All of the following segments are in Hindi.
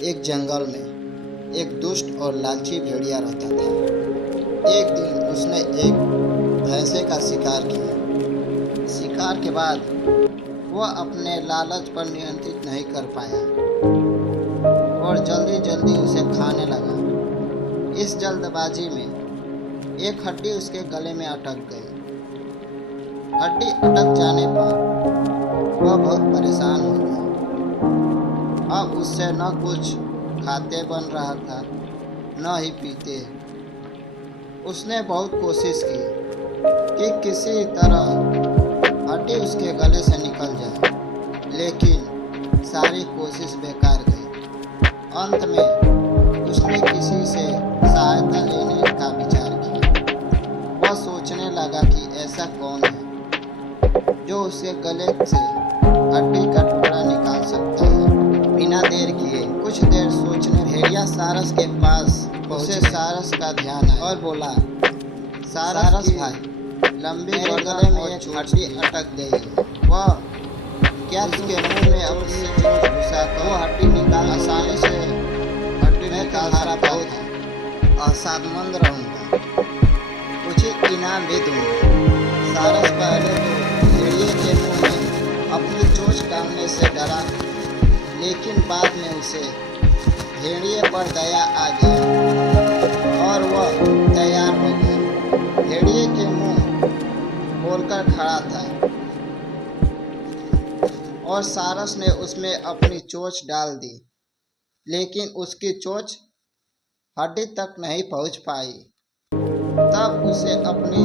एक जंगल में एक दुष्ट और लालची भेड़िया रहता था। एक दिन उसने एक भैंसे का शिकार किया। शिकार के बाद वह अपने लालच पर नियंत्रित नहीं कर पाया और जल्दी जल्दी उसे खाने लगा। इस जल्दबाजी में एक हड्डी उसके गले में अटक गई। हड्डी अटक जाने पर वह बहुत परेशान हो गया। अब उससे न कुछ खाते बन रहा था न ही पीते। उसने बहुत कोशिश की कि किसी तरह हड्डी उसके गले से निकल जाए, लेकिन सारी कोशिश बेकार गई। अंत में उसने किसी से सहायता लेने का विचार किया। वह सोचने लगा कि ऐसा कौन है जो उसके गले से हड्डी का टुकड़ा निकाल सकता है। बिना देर किए कुछ देर सोचने भेड़िया सारस के पास पहुंचे। सारस का ध्यान आया और बोला, सारस भाई, लंबी गले में एक हड्डी अटक गई है। वह क्या उसके मुंह में अपनी चोंच घुसाकर वो हड्डी निकाल आसानी से हड्डी निकाल सकता है। असादमंद रहूंगा, उचित इनाम भी दूंगा। सारस पहले तो भेड़िए के मुंह में अपनी चोंच डालने से डरा, लेकिन बाद में उसे भेड़िए पर दया आ गया और वह तैयार हो गया। भेड़िए के मुंह खोलकर खड़ा था और सारस ने उसमें अपनी चोंच डाल दी, लेकिन उसकी चोंच हड्डी तक नहीं पहुंच पाई। तब उसे अपनी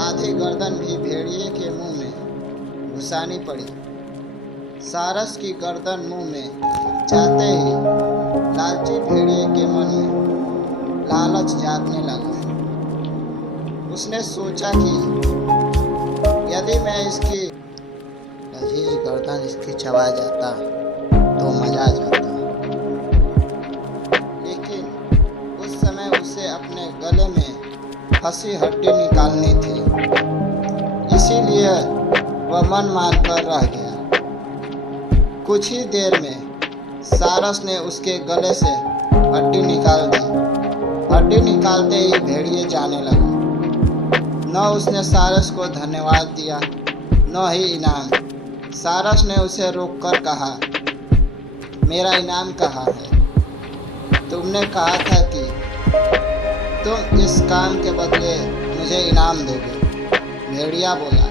आधी गर्दन भी भेड़िए के मुंह में घुसानी पड़ी। सारस की गर्दन मुंह में जाते ही लालची भेड़िए के मन में लालच जागने लगा। उसने सोचा कि यदि मैं इसकी लजीज गर्दन इसकी चबा जाता तो मजा आ जाता, लेकिन उस समय उसे अपने गले में फंसी हड्डी निकालनी थी। इसीलिए वह मन मारकर रह गया। कुछ ही देर में सारस ने उसके गले से हड्डी निकाल दी। हड्डी निकालते ही भेड़िए जाने लगा। न उसने सारस को धन्यवाद दिया न ही इनाम। सारस ने उसे रोककर कहा, मेरा इनाम कहाँ है? तुमने कहा था कि तुम इस काम के बदले मुझे इनाम दोगे। भेड़िया बोला,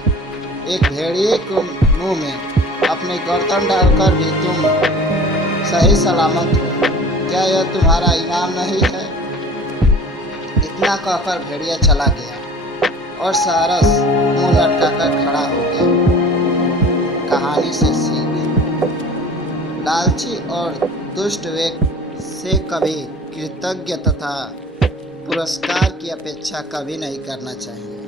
एक भेड़िए के मुंह में अपनी गर्दन डालकर भी तुम सही सलामत हो, क्या यह तुम्हारा इनाम नहीं है? इतना कहकर भेड़िया चला गया और सारस मुंह लटकाकर खड़ा हो गया। कहानी से सीख, लालची और दुष्ट व्यक्ति से कभी कृतज्ञ तथा पुरस्कार की अपेक्षा कभी नहीं करना चाहिए।